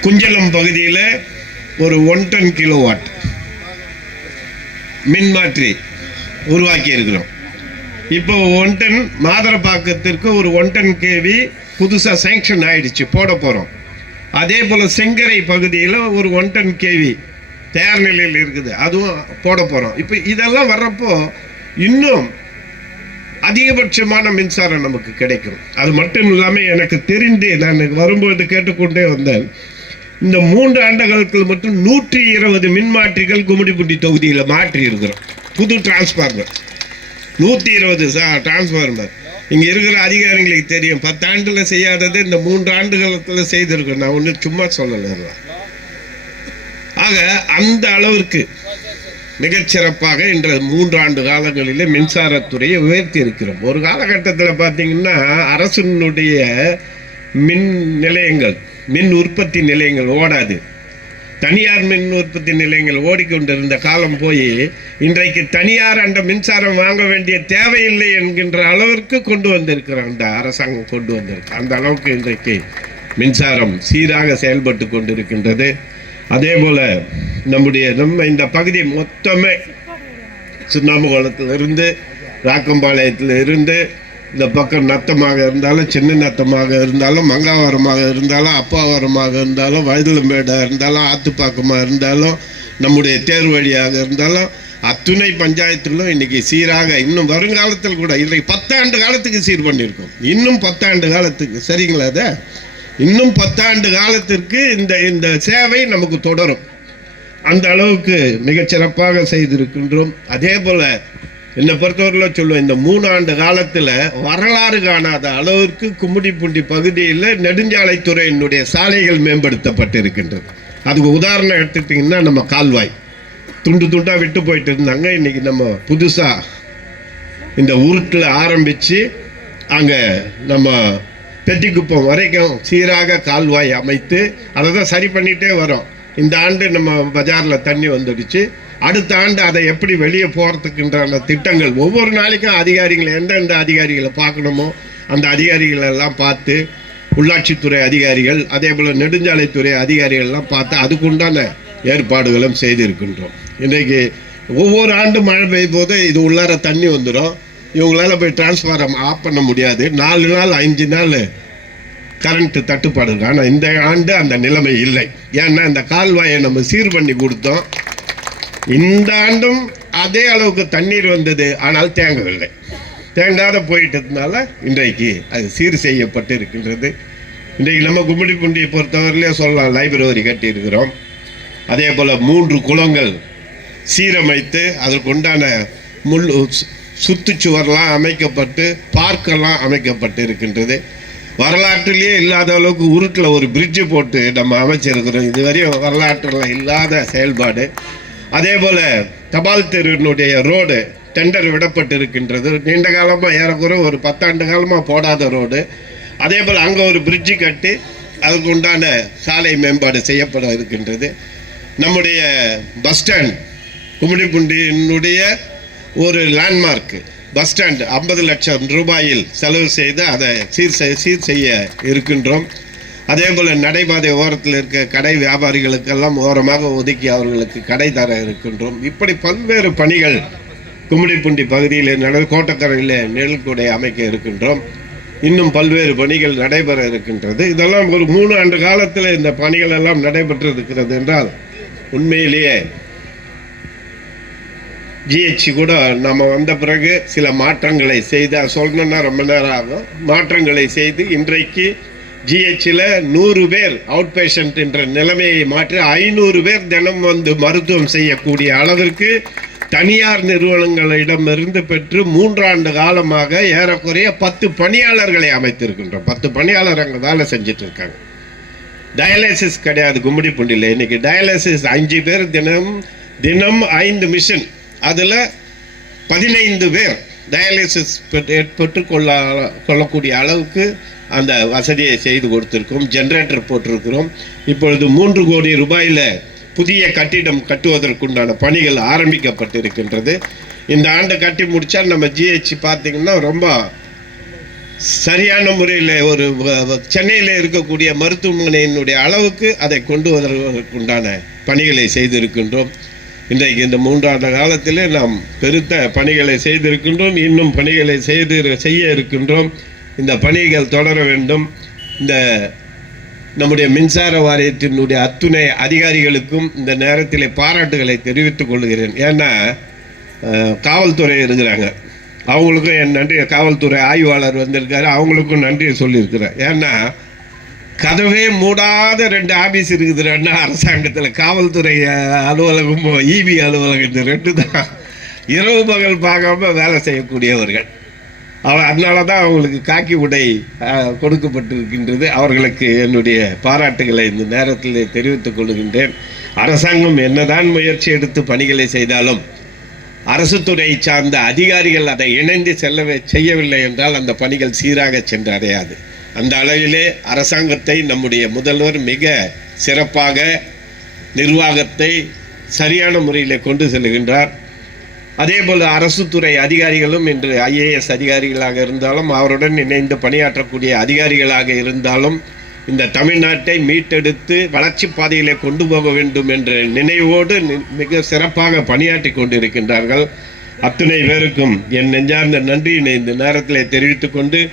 குஞ்சலம் பகுதியில் ஒரு one ton kilowatt மின்மாற்றி உருவாக்கி இருக்கிறோம் இப்போ ஒன் டன் மாதரப்பாக்கத்திற்கு ஒரு ஒன் டன் கேவி புதுசாக சேங்ஷன் ஆயிடுச்சு போட போகிறோம் அதே போல் செங்கரை பகுதியில் ஒரு ஒன் டன் கேவி தயார் நிலையில் இருக்குது அதுவும் போட போகிறோம் இப்போ இதெல்லாம் வர்றப்போ இன்னும் அதிகபட்சமான மின்சாரம் நமக்கு கிடைக்கும். அது மட்டும் இல்லாமல் எனக்கு தெரிந்து நான் வரும்போது கேட்டுக்கொண்டே வந்தேன். இந்த மூன்று ஆண்டுகளுக்கு மட்டும் நூற்றி இருபது மின்மாற்றிகள் கும்மிடிப்பட்டி தொகுதியில் மாற்றி இருக்கிறோம். புது டிரான்ஸ்ஃபார்மர் நூற்றி இருபது டிரான்ஸ்ஃபார்மர் இங்கே இருக்கிற அதிகாரிகளுக்கு தெரியும். பத்தாண்டில் செய்யாதது இந்த மூன்று ஆண்டுகளத்தில் செய்திருக்கோம். நான் ஒன்றும் சும்மா சொல்லலை. ஆக அந்த அளவிற்கு மிகச்சிறப்பாக இன்று மூன்றாண்டு காலங்களில் காலங்களிலே மின்சாரத்துறையை உயர்த்தி இருக்கிறோம் ஒரு காலகட்டத்தில் பார்த்தீங்கன்னா அரசினுடைய மின் நிலையங்கள் மின் உற்பத்தி நிலையங்கள் ஓடாது. தனியார் மின் உற்பத்தி நிலையங்கள் ஓடிக்கொண்டிருந்த காலம் போய் இன்றைக்கு தனியார் அந்த மின்சாரம் வாங்க வேண்டிய தேவையில்லை என்கின்ற அளவிற்கு கொண்டு வந்திருக்கிறோம். அந்த அரசாங்கம் கொண்டு வந்திருக்கு. அந்த அளவுக்கு இன்றைக்கு மின்சாரம் சீராக செயல்பட்டு கொண்டிருக்கின்றது. அதே போல நம்முடைய நம்ம இந்த பகுதி மொத்தமே சுண்ணாம்புகுளத்திலிருந்து ராக்கம்பாளையத்தில் இருந்து இந்த பக்கம் நத்தமாக இருந்தாலும் சின்ன நத்தமாக இருந்தாலும் மங்காவரமாக இருந்தாலும் அப்பாவரமாக இருந்தாலும் வயதுலம்பேடாக இருந்தாலும் ஆத்துப்பாக்கமாக இருந்தாலும் நம்முடைய தேர் வழியாக இருந்தாலும் அத்துணை பஞ்சாயத்திலும் இன்னைக்கு சீராக இன்னும் வருங்காலத்தில் கூட இன்றைக்கு பத்தாண்டு காலத்துக்கு சீர் பண்ணியிருக்கோம். இன்னும் பத்தாண்டு காலத்துக்கு. சரிங்களா அதை? இன்னும் பத்தாண்டு காலத்திற்கு இந்த இந்த சேவை நமக்கு தொடரும். அந்த அளவுக்கு மிகச்சிறப்பாக செய்திருக்கின்றோம். அதே போல் என்னை பொறுத்தவரையில் சொல்லுவேன் இந்த மூணு ஆண்டு காலத்தில் வரலாறு காணாத அளவிற்கு கும்மிடிப்பூண்டி பகுதியில் நெடுஞ்சாலைத்துறையினுடைய சாலைகள் மேம்படுத்தப்பட்டிருக்கின்றது. அதுக்கு உதாரணம் எடுத்துட்டிங்கன்னா நம்ம கால்வாய். துண்டு துண்டாக விட்டு போயிட்டு இருந்தாங்க. இன்னைக்கு நம்ம புதுசாக இந்த உருட்டில் ஆரம்பித்து அங்கே நம்ம தெட்டிக்குப்பம் வரைக்கும் சீராக கால்வாய் அமைத்து அதை தான் சரி பண்ணிகிட்டே வரோம். இந்த ஆண்டு நம்ம பஜாரில் தண்ணி வந்துடுச்சு. அடுத்த ஆண்டு அதை எப்படி வெளியே போகிறதுக்குன்றான திட்டங்கள் ஒவ்வொரு நாளைக்கும் அதிகாரிகளை எந்தெந்த அதிகாரிகளை பார்க்கணுமோ அந்த அதிகாரிகளெல்லாம் பார்த்து உள்ளாட்சித்துறை அதிகாரிகள் அதே போல் நெடுஞ்சாலைத்துறை அதிகாரிகள்லாம் பார்த்து அதுக்குண்டான ஏற்பாடுகளும் செய்திருக்கின்றோம். இன்றைக்கு ஒவ்வொரு ஆண்டு மழை பெய்யும் போது இது உள்ளார தண்ணி வந்துடும். இவங்களால போய் டிரான்ஸ்ஃபாரம் ஆஃப் பண்ண முடியாது. நாலு நாள் அஞ்சு நாள் கரண்ட்டு தட்டுப்பாடு ஆனால் இந்த ஆண்டு அந்த நிலைமை இல்லை. ஏன்னா இந்த கால்வாயை நம்ம சீர் பண்ணி கொடுத்தோம். இந்த ஆண்டும் அதே அளவுக்கு தண்ணீர் வந்தது. ஆனால் தேங்கவில்லை. தேங்காத போயிட்டதுனால இன்றைக்கு அது சீர் செய்யப்பட்டு இருக்கின்றது. இன்றைக்கு நம்ம கும்மிடிப்பூண்டியை பொறுத்தவரையிலே சொல்லலாம் லைப்ரரி கட்டியிருக்கிறோம். அதே போல் மூன்று குளங்கள் சீரமைத்து அதற்கு உண்டான முள் சுற்றுச்சுவர்லாம் அமைக்கப்பட்டு பார்க்கெல்லாம் அமைக்கப்பட்டு இருக்கின்றது வரலாற்றிலேயே இல்லாத அளவுக்கு உருட்டில் ஒரு பிரிட்ஜு போட்டு நம்ம அமைச்சிருக்கிறோம். இதுவரையும் வரலாற்றில் இல்லாத செயல்பாடு. அதே போல் தபால் தெருவினுடைய ரோடு டெண்டர் விடப்பட்டு இருக்கின்றது நீண்ட காலமாக ஏறக்குறை ஒரு பத்தாண்டு காலமாக போடாத ரோடு. அதே போல் அங்கே ஒரு பிரிட்ஜு கட்டி அதுக்கு உண்டான சாலை மேம்பாடு செய்யப்பட இருக்கின்றது. நம்முடைய பஸ் ஸ்டாண்ட் கும்மிடிப்பூண்டியினுடைய ஒரு லேண்ட்மார்க் பஸ் ஸ்டாண்ட் ஐம்பது லட்சம் ரூபாயில் செலவு செய்து அதை சீர் செய் சீர் செய்ய இருக்கின்றோம். அதே போல் நடைபாதை ஓரத்தில் இருக்க கடை வியாபாரிகளுக்கெல்லாம் ஓரமாக ஒதுக்கி அவர்களுக்கு கடை தர இருக்கின்றோம். இப்படி பல்வேறு பணிகள் கும்மிடிப்பூண்டி பகுதியில் நட கோட்டக்கரையில் நெல்கூடை அமைக்க இருக்கின்றோம். இன்னும் பல்வேறு பணிகள் நடைபெற இருக்கின்றது. இதெல்லாம் ஒரு மூணு ஆண்டு காலத்தில் இந்த பணிகள் எல்லாம் நடைபெற்று இருக்கிறது என்றால் உண்மையிலேயே ஜிஹெச் கூட நம்ம வந்த பிறகு சில மாற்றங்களை செய்து சொல்லணும்னா ரொம்ப நேரம் ஆகும். மாற்றங்களை செய்து இன்றைக்கு ஜிஹெச்சில் நூறு பேர் அவுட் பேஷண்ட் என்ற நிலைமையை மாற்றி ஐநூறு பேர் தினம் வந்து மருத்துவம் செய்யக்கூடிய அளவிற்கு தனியார் நிறுவனங்களிடமிருந்து பெற்று மூன்றாண்டு காலமாக ஏறக்குறைய பத்து பணியாளர்களை அமைத்திருக்கின்றோம். பத்து பணியாளர் அங்கே வேலை செஞ்சுட்டு இருக்காங்க டயாலிசிஸ் கிடையாது கும்மிடிப்பூண்டியில். இன்னைக்கு டயாலிசிஸ் அஞ்சு பேர் தினம் தினம் ஐந்து மிஷின் அதில் பதினைந்து பேர் டயாலிசிஸ் பெற்றுக்கொள்ள கொள்ளக்கூடிய அளவுக்கு அந்த வசதியை செய்து கொடுத்துருக்கோம் ஜென்ரேட்டர் போட்டிருக்கிறோம். இப்பொழுது மூன்று கோடி ரூபாயில் புதிய கட்டிடம் கட்டுவதற்குண்டான பணிகள் ஆரம்பிக்கப்பட்டிருக்கின்றது. இந்த ஆண்டு கட்டி முடித்தா நம்ம ஜிஹெச் பார்த்தீங்கன்னா ரொம்ப சரியான முறையில் ஒரு சென்னையில் இருக்கக்கூடிய மருத்துவமனையினுடைய அளவுக்கு அதை கொண்டு வருவதற்குண்டான பணிகளை செய்திருக்கின்றோம். இன்றைக்கு இந்த மூன்றாண்டு காலத்தில் நாம் பெருத்த பணிகளை செய்திருக்கின்றோம். இன்னும் பணிகளை செய்து செய்ய இருக்கின்றோம். இந்த பணிகள் தொடர வேண்டும். இந்த நம்முடைய மின்சார வாரியத்தினுடைய அத்துணை அதிகாரிகளுக்கும் இந்த நேரத்தில் பாராட்டுகளை தெரிவித்துக் கொள்கிறேன். ஏன்னா காவல்துறை இருக்கிறாங்க. அவங்களுக்கும் என் நன்றி காவல்துறை ஆய்வாளர் வந்திருக்காரு. அவங்களுக்கும் நன்றி சொல்லியிருக்கிறேன் ஏன்னா கதவே மூடாத ரெண்டு ஆபீஸ் இருக்குதுன்னா அரசாங்கத்தில். காவல்துறை அலுவலகம் அலுவலகமும் இபி அலுவலகம் இந்த ரெண்டு தான். இரவு பகல் பார்க்காம வேலை செய்யக்கூடியவர்கள். அவ அதனால தான் அவங்களுக்கு காக்கி உடை கொடுக்கப்பட்டிருக்கின்றது. அவர்களுக்கு என்னுடைய பாராட்டுகளை இந்த நேரத்தில் தெரிவித்துக் கொள்கின்றேன். அரசாங்கம் என்னதான் முயற்சி எடுத்து பணிகளை செய்தாலும் அரசு துறை சார்ந்த அதிகாரிகள் அதை இணைந்து செல்லவே செய்யவில்லை என்றால் அந்த பணிகள் சீராக சென்றடையாது. அந்த அளவிலே அரசாங்கத்தை நம்முடைய முதல்வர் மிக சிறப்பாக நிர்வாகத்தை சரியான முறையில் கொண்டு செல்கின்றார். அதே போல் அரசு துறை அதிகாரிகளும் இன்று ஐஏஎஸ் அதிகாரிகளாக இருந்தாலும் அவருடன் இணைந்து பணியாற்றக்கூடிய அதிகாரிகளாக இருந்தாலும் இந்த தமிழ்நாட்டை மீட்டெடுத்து வளர்ச்சி பாதையிலே கொண்டு போக வேண்டும் என்ற நினைவோடு நி- மிக சிறப்பாக பணியாற்றி கொண்டிருக்கின்றார்கள். அத்துணை பேருக்கும் என் நெஞ்சார்ந்த நன்றியினை இந்த நேரத்தில் தெரிவித்துக்கொண்டு